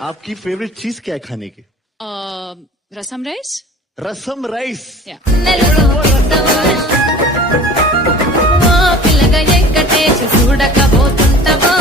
आपकी फेवरेट चीज क्या है खाने की? రసం రైస్. रसम राइस. పిల్లగా ఎక్కటేసి చూడకపోతుంటవో